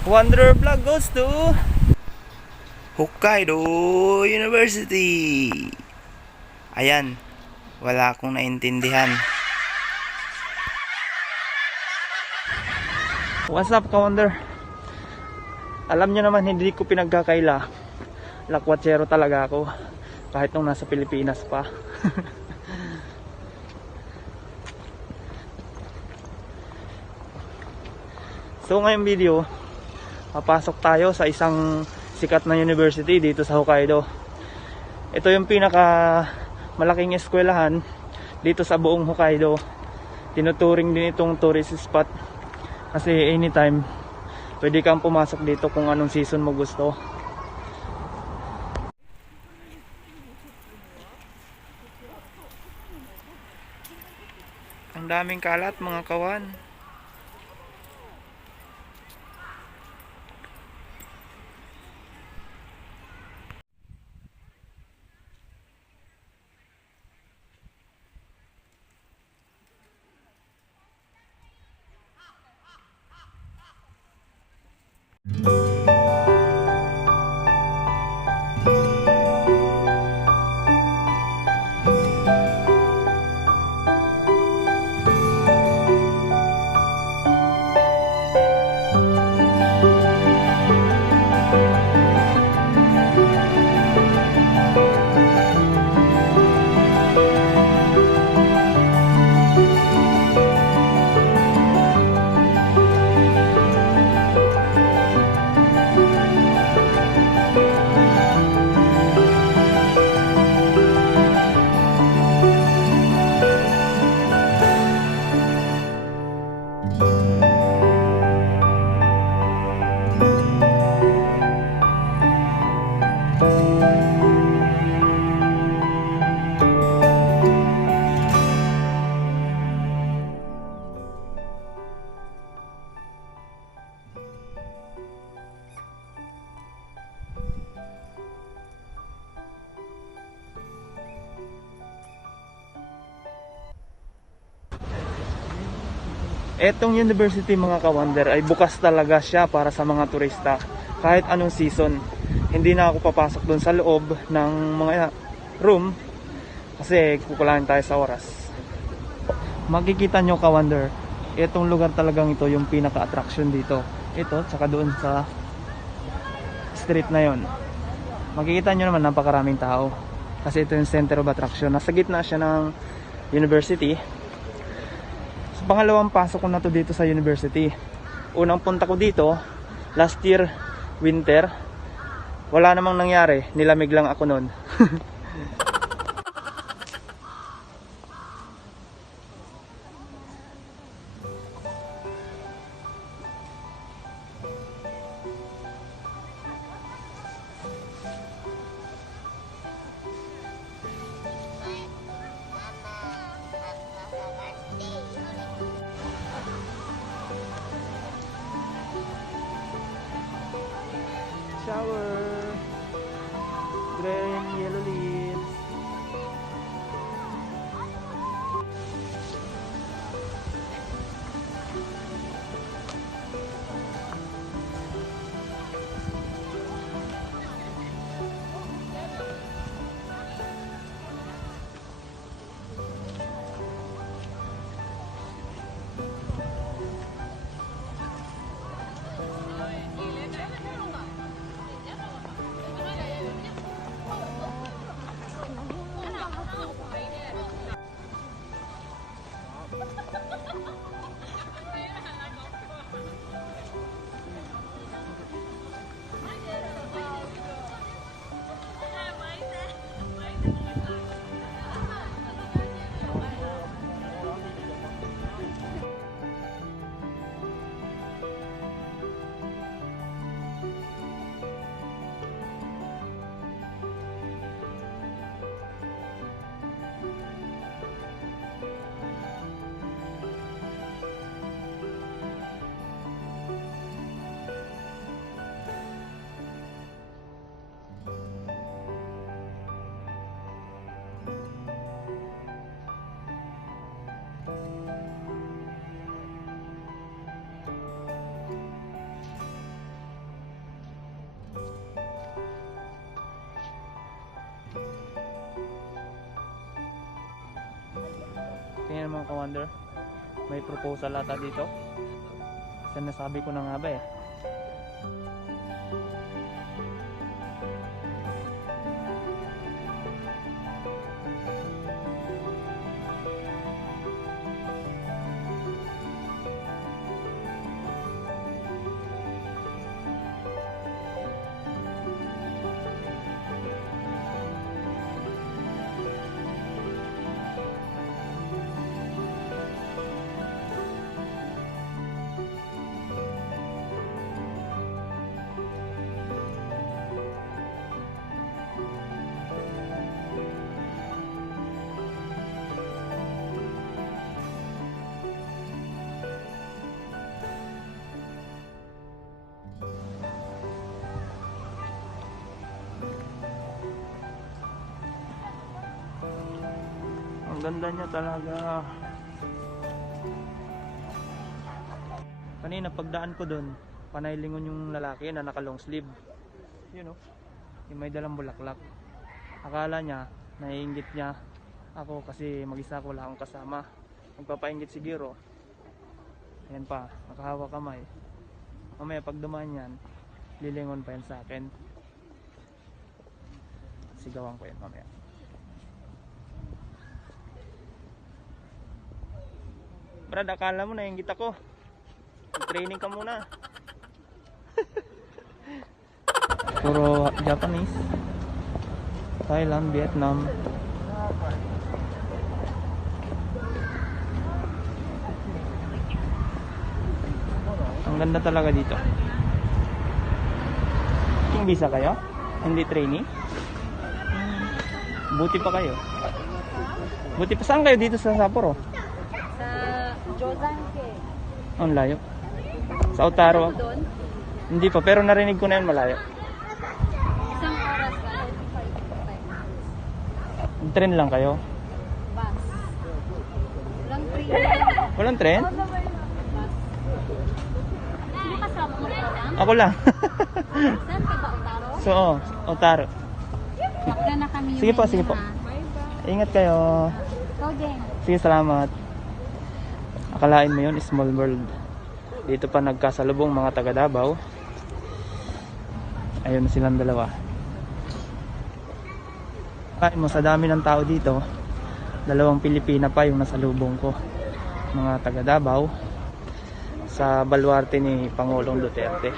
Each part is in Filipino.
Wanderer Vlog goes to Hokkaido University. Ayan, wala akong naintindihan. What's up, Ka-Wonder? Alam nyo naman, hindi ko pinagkakaila. Lakwatsero talaga ako. Kahit nung nasa Pilipinas pa. So ngayong video, papasok tayo sa isang sikat na university dito sa Hokkaido. Ito yung pinaka malaking eskwelahan dito sa buong Hokkaido. Tinuturing din itong tourist spot kasi anytime pwede kang pumasok dito kung anong season mo gusto. Ang daming kalat, mga kawan. Etong university, mga ka-wonder, ay bukas talaga siya para sa mga turista kahit anong season. Hindi na ako papasok doon sa loob ng mga room kasi kukulangan tayo sa oras. Makikita nyo, ka-wonder, etong lugar talagang ito yung pinaka-attraction dito. Ito, tsaka doon sa street na yon. Makikita nyo naman napakaraming tao kasi ito yung center of attraction. Nasa gitna siya ng university. Pangalawang pasok ko na to dito sa university. Unang punta ko dito last year winter, wala namang nangyari, nilamig lang ako noon. Shower, green yellow leaves. ka-wonder. May proposal ata dito. Kasi nasabi ko na nga ba eh. Ang ganda niya talaga. Kanina pagdaan ko doon, panay lingon yung lalaki na naka long sleeve. Yun know, yung may dalang bulaklak. Akala niya, naiinggit niya ako kasi mag-isa ko, wala akong kasama. Magpapainggit siguro. Ayan pa, nakahawak kamay. Mamaya pag dumaan yan, lilingon pa yan sa akin. Sigawan ko yan mamaya. Brad, akala mo naiinggit ako. Training ka muna. Puro Japanese, Thailand, Vietnam. Ang ganda talaga dito. Yung visa kayo? Hindi trainee? Buti pa kayo. Buti pa. Saan kayo dito sa Sapporo? Sa Josanke. Ang layo. Sa Ottaro. Hindi pa, pero narinig ko na yan malayo. Isang oras ka. Train lang kayo? Bus. Walang train. Walang train? Bus. Sino kasama mo lang? Ako lang. Saan ka ba, Otaro? So, Ottaro. Bakla na kami. Sige po, sige po. Ingat kayo. Ikaw din. Sige, salamat. Akalain mo yun, small world. Dito pa nagkasalubong mga taga Davao. Ayun na silang dalawa. Akalain mo, sa dami ng tao dito, dalawang Pilipina pa yung nasalubong ko. Mga taga Davao. Sa baluarte ni Pangulong Duterte.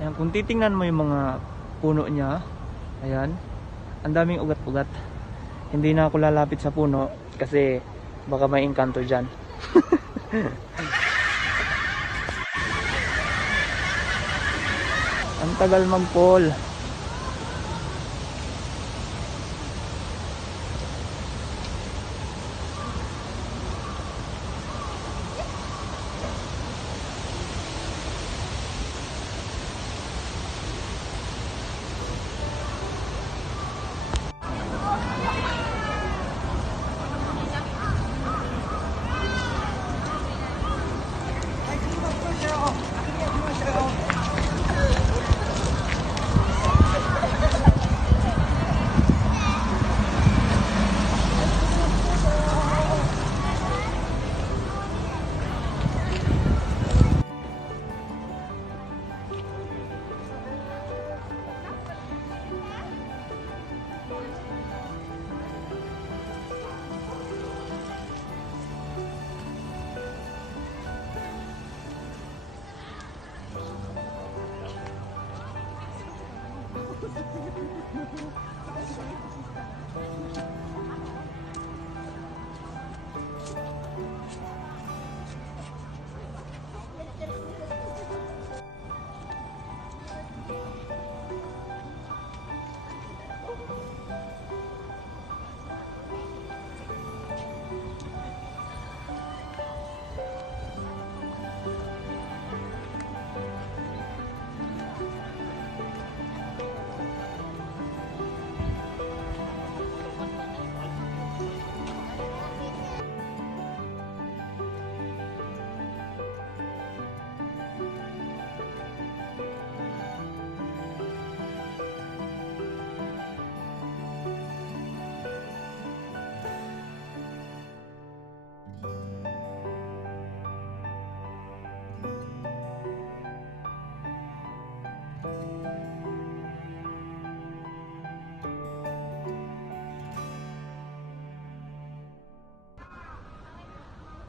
Ayan, kung titingnan mo yung mga puno niya, ayan, ang daming ugat-ugat. Hindi na ako lalapit sa puno kasi baka may engkanto dyan. Ang tagal mag-fall.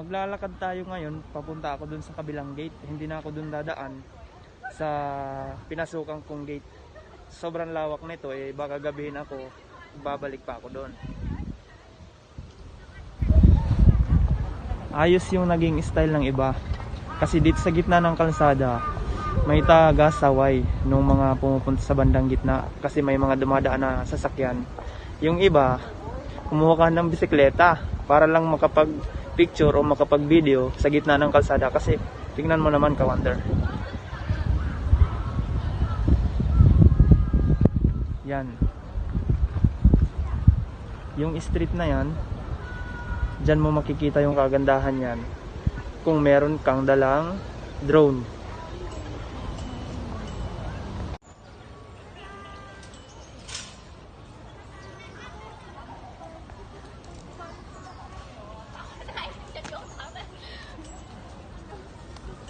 Maglalakad tayo ngayon, papunta ako dun sa kabilang gate. Hindi na ako dun dadaan sa pinasukan kong gate. Sobrang lawak nito eh, baka gabihin ako, babalik pa ako dun. Ayos yung naging style ng iba. Kasi dito sa gitna ng kalsada, may taga-saway nung mga pumupunta sa bandang gitna. Kasi may mga dumadaan na sasakyan. Yung iba, kumuha ka ng bisikleta para lang makapag-picture o makapag-video sa gitna ng kalsada. Kasi tingnan mo naman, ka-wonder. Yan. Yung street na yan, dyan mo makikita yung kagandahan yan kung meron kang dalang drone.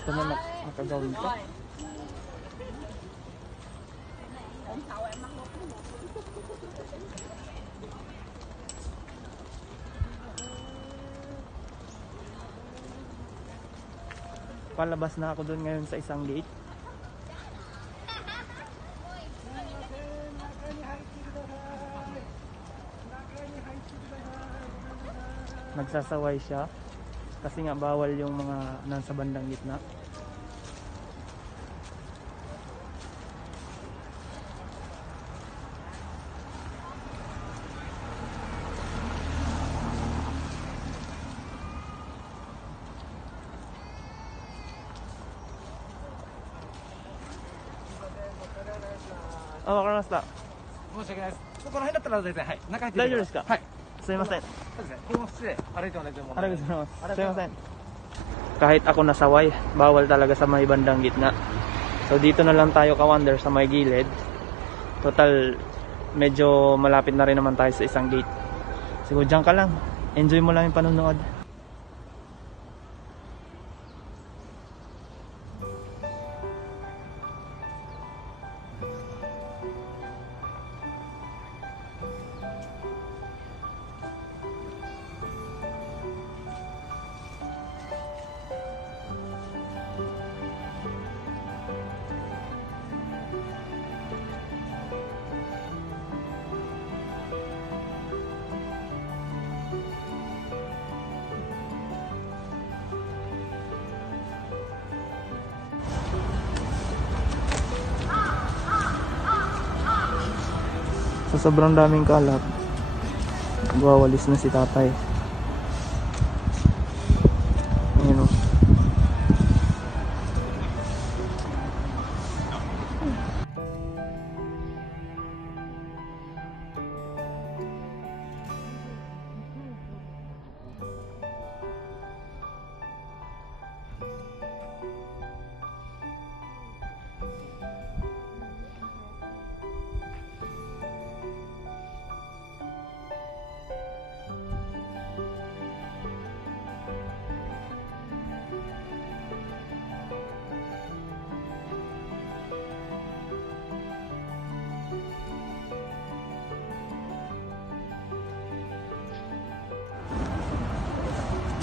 Ito na nakagawin ko. Palabas na ako doon ngayon sa isang gate. Nagsasaway siya kasi nga bawal yung mga nasa bandang gitna.わかりました。申し訳ないです。ここら辺だったら全然、はい、中入って大丈夫ですか？はい。すいません。そうですね。この室で歩いてもらってもありがとうございます。すいません。Kahit ako nasaway, bawal talaga sa may bandang gitna. So dito na lang tayo, ka-wonder, sa may gilid. Total, medyo malapit na rin naman tayo sa isang gate. Siguro dyan ka lang. Enjoy mo lang yung panonood. Sa sobrang daming kalat, gawalis na si tatay. Ayun o.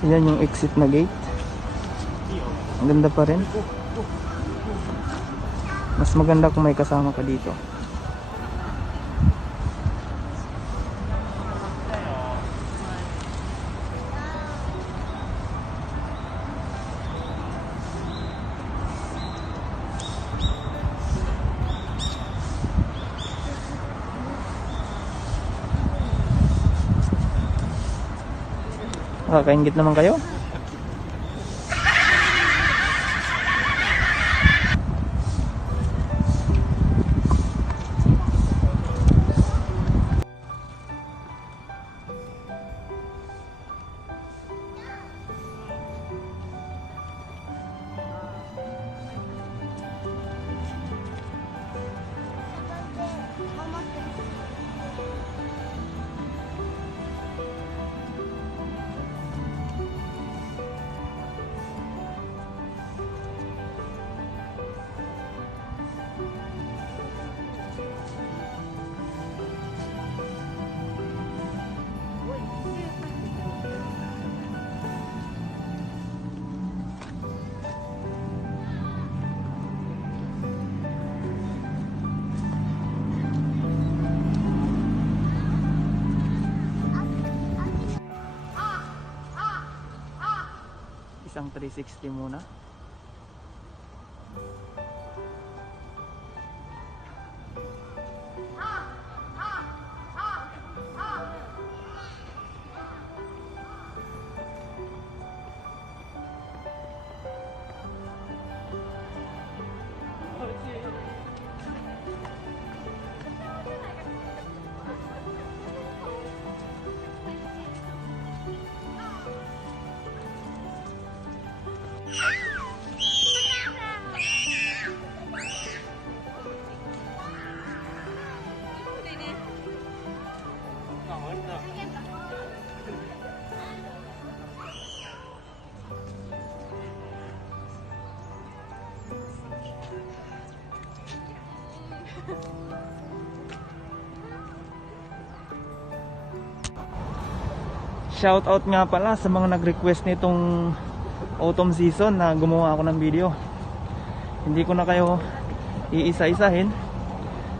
Yan yung exit na gate. Ang ganda pa rin. Mas maganda kung may kasama ka dito. Kakaingit naman kayo. Isang 360 muna. Shout out nga pala sa mga nag-request nitong autumn season na gumawa ako ng video. Hindi ko na kayo iisa-isahin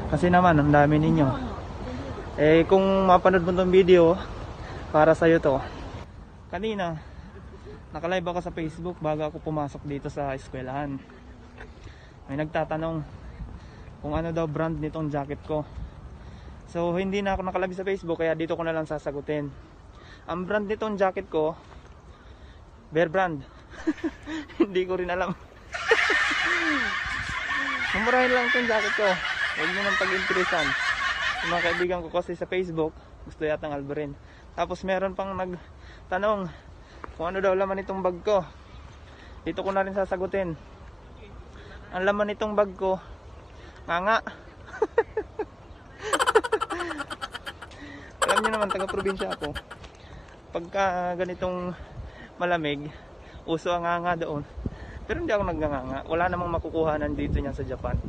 kasi naman ang dami ninyo. Eh kung mapanood mo tong video, para sa'yo to. Kanina nakalive ako sa Facebook bago ako pumasok dito sa eskwelahan. May nagtatanong kung ano daw brand nitong jacket ko. So hindi na ako nakalive sa Facebook kaya dito ko na lang sasagutin. Ang brand nitong jacket ko, Bear Brand. Hindi ko rin alam. Mumurahin lang itong jacket ko. Huwag nyo nang pag-interesan. Yung mga kaibigan ko kasi sa Facebook, gusto yatang alburin. Tapos meron pang nagtanong kung ano daw laman itong bag ko. Dito ko na rin sasagutin. Ang laman nitong bag ko, nga. Alam nyo naman, taga-probinsya ako. Pagka ganitong malamig, uso ang nga doon. Pero hindi ako nagnganga. Wala namang makukuhanan dito niyan sa Japan.